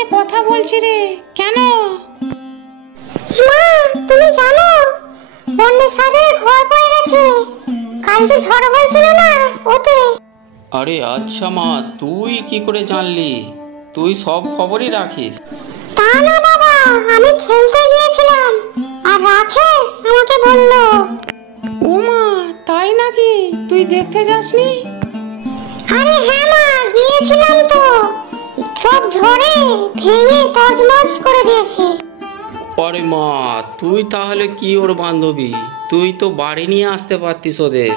সঙ্গে কথা বলছি রে। কেন? মা, তুমি জানো বন্যের সাথে ঘর পড়ে গেছে। কাল যে ঝড় হয়েছিল না, ওতে। আরে আচ্ছা মা, তুই কি করে জানলি? তুই সব খবরই রাখিস? তা না বাবা, আমি খেলতে গিয়েছিলাম আর রাকেশ আমাকে বলল। ও মা, তাই নাকি? তুই দেখতে যাসনি? আরে হ্যাঁ মা, গিয়েছিলাম তো। সব ঝড়ে ভেঙে তছনছ করে দিয়েছে। আরে মা, তুই তাহলে কি ওর বান্ধবী? তুই তো বাড়ি নিয়ে আসতে পারতিস ওদের।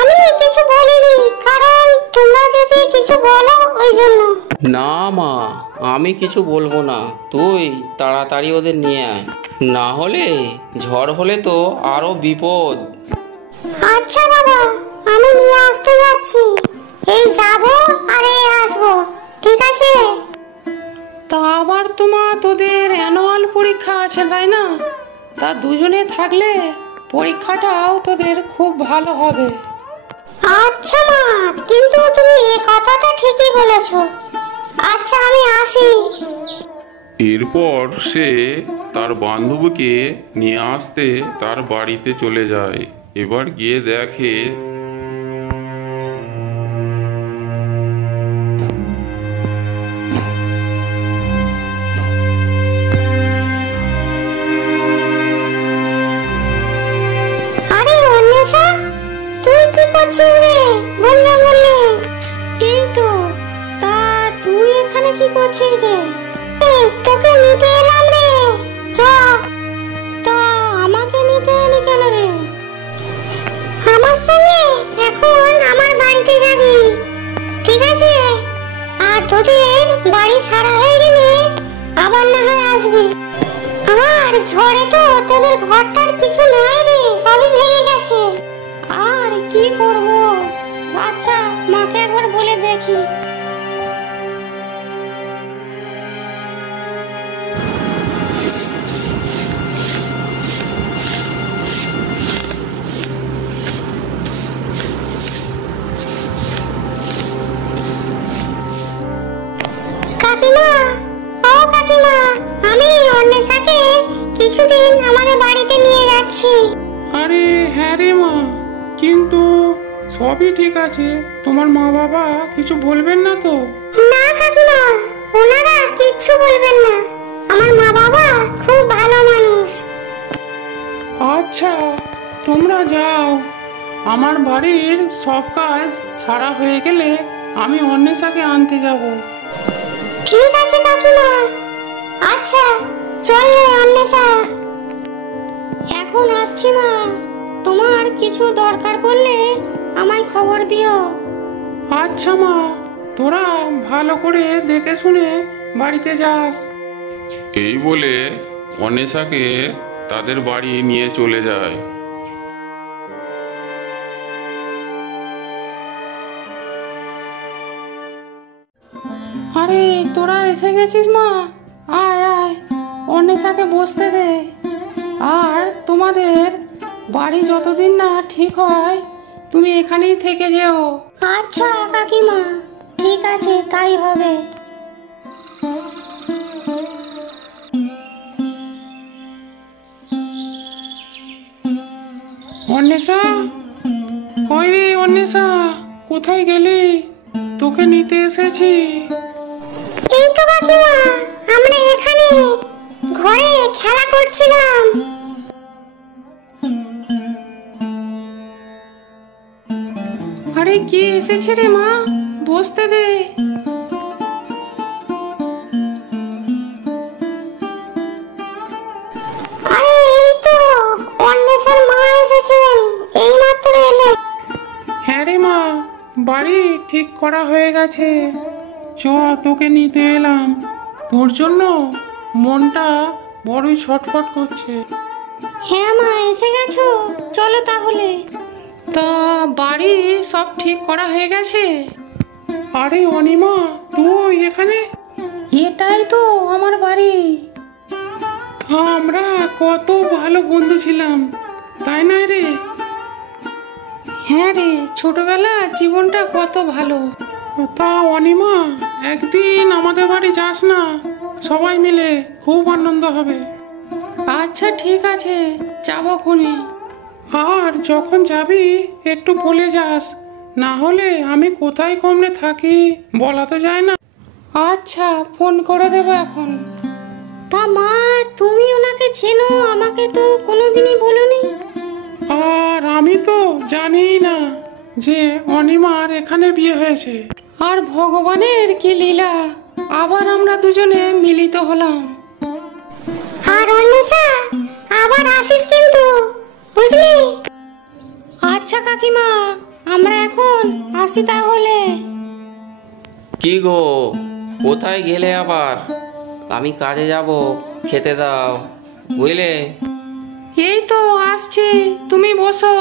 আমি কিছু বলিনি, কারণ তোমরা যদি কিছু বলো ওই জন্য। না মা, আমি কিছু বলবো না। তুই তাড়াতাড়ি ওদের নিয়ে আয়, না হলে ঝড় হলে তো আরো বিপদ। আচ্ছা বাবা, আমি নিয়ে আসতে যাচ্ছি। এই যাবো আর এই আসবো, ঠিক আছে? তা আবার তো মা, তোদের অ্যানুয়াল পরীক্ষা আছে তাই না? তা দুজনে থাকলে পরীক্ষাটাও তোদের খুব ভালো হবে। আচ্ছা মা, কিন্তু তুমি এই কথাটা ঠিকই বলেছো। আচ্ছা, আমি আসি। এরপর সে তার বান্ধবীকে নিয়ে আসতে তার বাড়িতে চলে যায়। এবার গিয়ে দেখে আরে অন্বেষা, তুই কি করছিস রে বন্যা বললে? এই তো। তা তুই এখানে কি করছিস রে? তোকে নিতে এলাম রে। চ। তা আমাকে নিতে এলি কেন রে? আমার সঙ্গে এখন আমার বাড়িতে যাবি, ঠিক আছে? আর তোদের বাড়ি সারা হয়ে গেলে আবার না হয় আসবি। আর ঝড়ে তো তোদের ঘরটার কিছু নাই রে, সবই ভেঙে গেছে। আর কি করব? আচ্ছা, মাকে একবার বলে দেখি। কাকিমা, ও কাকিমা, আমি অন্বেষাকে কিছুদিন আমাদের বাড়িতে নিয়ে যাচ্ছি। আরে হ্যাঁ রে মা, কিন্তু সবই ঠিক আছে। তোমার মা বাবা কিছু বলবেন না তো? না কাকিমা, ওনারা কিচ্ছু বলবেন না। আমার মা বাবা খুব ভালো মানুষ। আচ্ছা, তোমরা যাও। আমার বাড়ির সব কাজ সারা হয়ে গেলে আমি অন্বেষাকে আনতে যাব। ঠিক আছে কাকিমা। আচ্ছা, চল রে অন্বেষা। এখন আসছি মা। তোমার কিছু দরকার পড়লে আমায় খবর দিও। আচ্ছা মা, তোরা ভালো করে দেখে শুনে বাড়িতে যাস। এই বলে অন্বেষাকে তাদের বাড়ি নিয়ে চলে যায়। আরে তোরা এসে গেছিস মা? আয় আয়, অন্বেষাকে বসতে দে। আর তোমাদের বাড়ি যতদিন না ঠিক হয় তুমি এখানেই থেকে যেও। আচ্ছা কাকিমা, ঠিক আছে, তাই হবে। অন্বেষা, ওই রে অন্বেষা, কোথায় গেলি? তোকে নিতে এসেছি। এই তো কাকিমা, আমরা এখানে ঘরে খেলা করছিলাম। আরে কে এসেছে রে মা? বসতে দে। আরে এই তো অন্বেষার মা এসেছেন, এইমাত্র এলেন। হ্যাঁ রে মা, বাড়ি ঠিক করা হয়ে গেছে। চ, তোকে নিতে এলাম। তোর জন্য মনটা বড়ই ছটফট করছে। হ্যাঁ মা, এসে গেছো, চলো তাহলে। তা বাড়ি সব ঠিক করা হয়ে গেছে? আরে অনিমা, তুই এখানে? এটাই তো আমার বাড়ি। আমরা কত ভালো বন্ধু ছিলাম, তাই না রে? হ্যাঁ রে, ছোটবেলা জীবনটা কত ভালো। তা অনিমা, একদিন আমাদের বাড়ি যাস না, সবাই মিলে খুব আনন্দ হবে। আচ্ছা ঠিক আছে, যাবো খুনি। আর যখন যাবি একটু বলে যাস, না হলে আমি কোথায় কমনে থাকি বলা তো যায় না। আচ্ছা, ফোন করে দেবো এখন। তা মা, তুমি ওনাকে চেনো? আমাকে তো কোনোদিনই বলোনি। আর আমি তো জানিই না যে অনিমার এখানে বিয়ে হয়েছে। আর ভগবানের কি লীলা, আবার আমরা দুজনে মিলিত হলাম। আর অন্বেষা, আবার আসিস কিন্তু, বুঝলি? আচ্ছা কাকিমা, আমরা এখন আসি তাহলে। কি গো, কোথায় গেলে আবার? আমি কাজে যাব, খেতে দাও, বুঝলে? এই তো আসছি, তুমি বসো।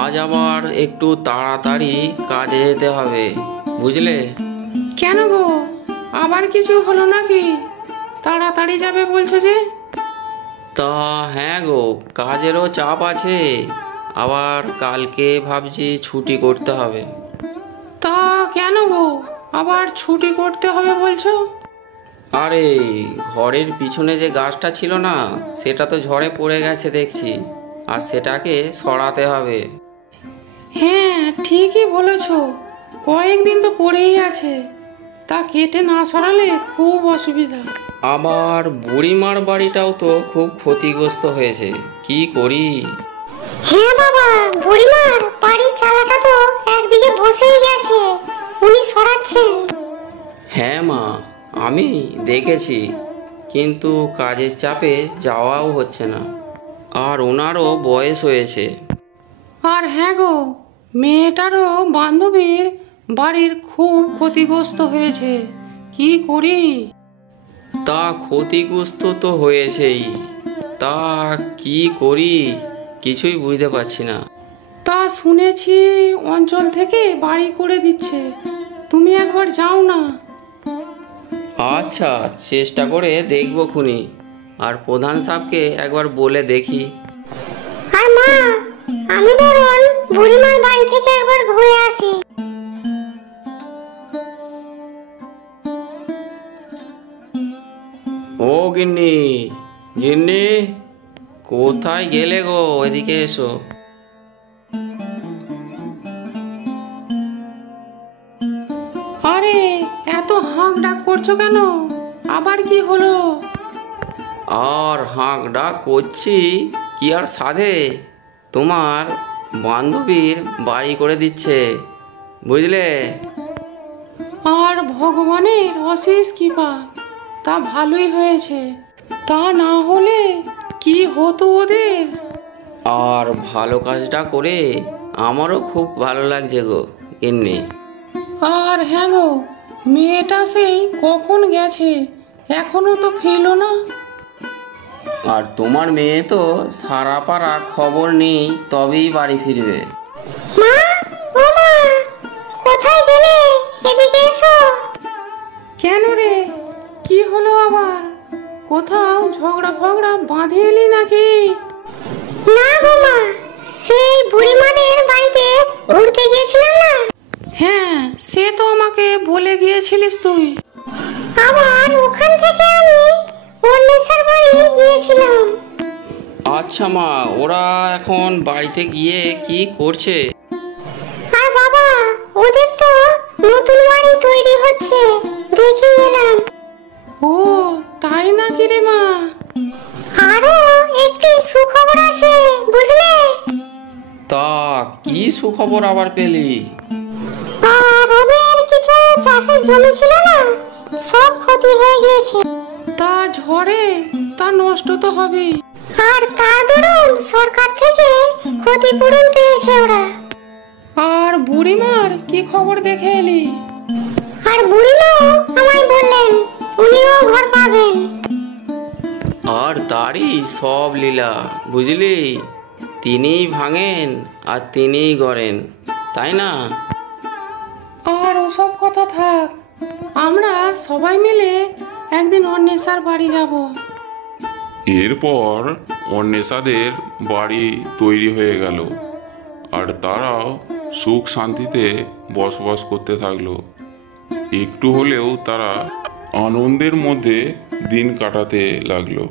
আজ আবার একটু তাড়াতাড়ি কাজে যেতে হবে, বুঝলে? কেন গো, আবার কিছু হলো নাকি? তাড়াতাড়ি যাবে বলছো যে? তা হ্যাঁ গো, কাজেরও চাপ আছে, আবার কালকে ভাবছি ছুটি করতে হবে। তা কেন গো, আবার ছুটি করতে হবে বলছো? আরে, ঘরের পিছনে যে গাছটা ছিল না, সেটা তো ঝড়ে পড়ে গেছে দেখছি, আর সেটাকে সরাতে হবে। হ্যাঁ ঠিকই বলেছো, কয়েকদিন তো পড়েই আছে, তা কেটে না সরালে খুব অসুবিধা। আবার বুড়িমার বাড়িটাও তো খুব ক্ষতিগ্রস্ত হয়েছে, কি করি? হ্যাঁ বাবা, বুড়িমার বাড়ির চালাটা তো একদিকে বসেই গেছে, উনি সরাচ্ছেন। হ্যাঁ মা, আমি দেখেছি, কিন্তু কাজের চাপে যাওয়াও হচ্ছে না, আর ওনারও বয়স হয়েছে। আর হ্যাঁ গো, মেয়েটারও বান্ধবীর বাড়ির খুব ক্ষতিগ্রস্ত হয়েছে, কি করি? তা ক্ষতিগ্রস্ত তো হয়েছেই, তা কি করি কিছুই বুঝতে পারছি না। তা শুনেছি অঞ্চল থেকে বাড়ি করে দিচ্ছে, তুমি একবার যাও না। আচ্ছা, চেষ্টা করে দেখবো খুনি, আর প্রধান সাহেবকে একবার বলে দেখি। আর মা, আমি বরং বুড়িমার বাড়ি থেকে একবার ঘুরে আসি। ও গিন্নি, গিন্নি, কোথায় গেলে গো? এদিকে এসো। আরে, এত হাঁক ডাক করছো কেন? আবার কি হলো? আর হাঁক ডাক করছি কি আর সাধে, তোমার বান্ধবীর বাড়ি করে দিচ্ছে, বুঝলে? আর ভগবানের অশেষ কৃপা, তা ভালোই হয়েছে, তা না হলে কি হতো ওদের। আর ভালো কাজটা করে আমারও খুব ভালো লাগছে গো গিন্নি। আর হ্যাঁ গো, মেয়েটা সেই কখন গেছে, এখনো তো ফিরলো না। আর তোমার মেয়ে তো সারা পাড়া খবর নেই, তবেই বাড়ি ফিরবে। মা, ও মা, কোথায় গেলে? এদিকে এসো। কেন রে, কি হলো আবার? কোথাও ঝগড়া ফগড়া বাঁধে এলি নাকি? না গো মা, সেই বুড়িমাদের বাড়িতে ঘুরতে গিয়েছিলাম না, হ্যাঁ, সে তো আমাকে বলে গিয়েছিলিস তুই। আবার ওখান থেকে আমি অন্বেষার বাড়ি গিয়েছিলাম। আচ্ছা মা, ওরা এখন বাড়িতে গিয়ে কি করছে? আর বাবা, ওদের তো নতুন বাড়ি তৈরি হচ্ছে, দেখে এলাম। ও তাই নাকি রে মা? আরো একটি সুখবর আছে, বুঝলে? তা কি সুখবর আবার পেলি? আর ওদের কিছু চাষের জমি ছিল না, সব ক্ষতি হয়ে গিয়েছে। তা ঝড়ে তা নষ্ট তো হবেই। আর তার দরুন সরকার থেকে ক্ষতিপূরণ পেয়েছে ওরা। আর বুড়িমার কি খবর দেখে এলি? আর বুড়িমাও আমায় বললেন উনিও ঘর পাবেন। আর তারই সব লীলা, বুঝলি? তিনিই ভাঙেন আর তিনিই গড়েন, তাই না? আর ওসব কথা থাক, আমরা সবাই মিলে একদিন অন্বেষার বাড়ি যাব। এরপর অন্বেষাদের বাড়ি তৈরি হয়ে গেল, আর তারাও সুখ শান্তিতে বসবাস করতে থাকলো। একটু হলেও তারা আনন্দের মধ্যে দিন কাটাতে লাগলো।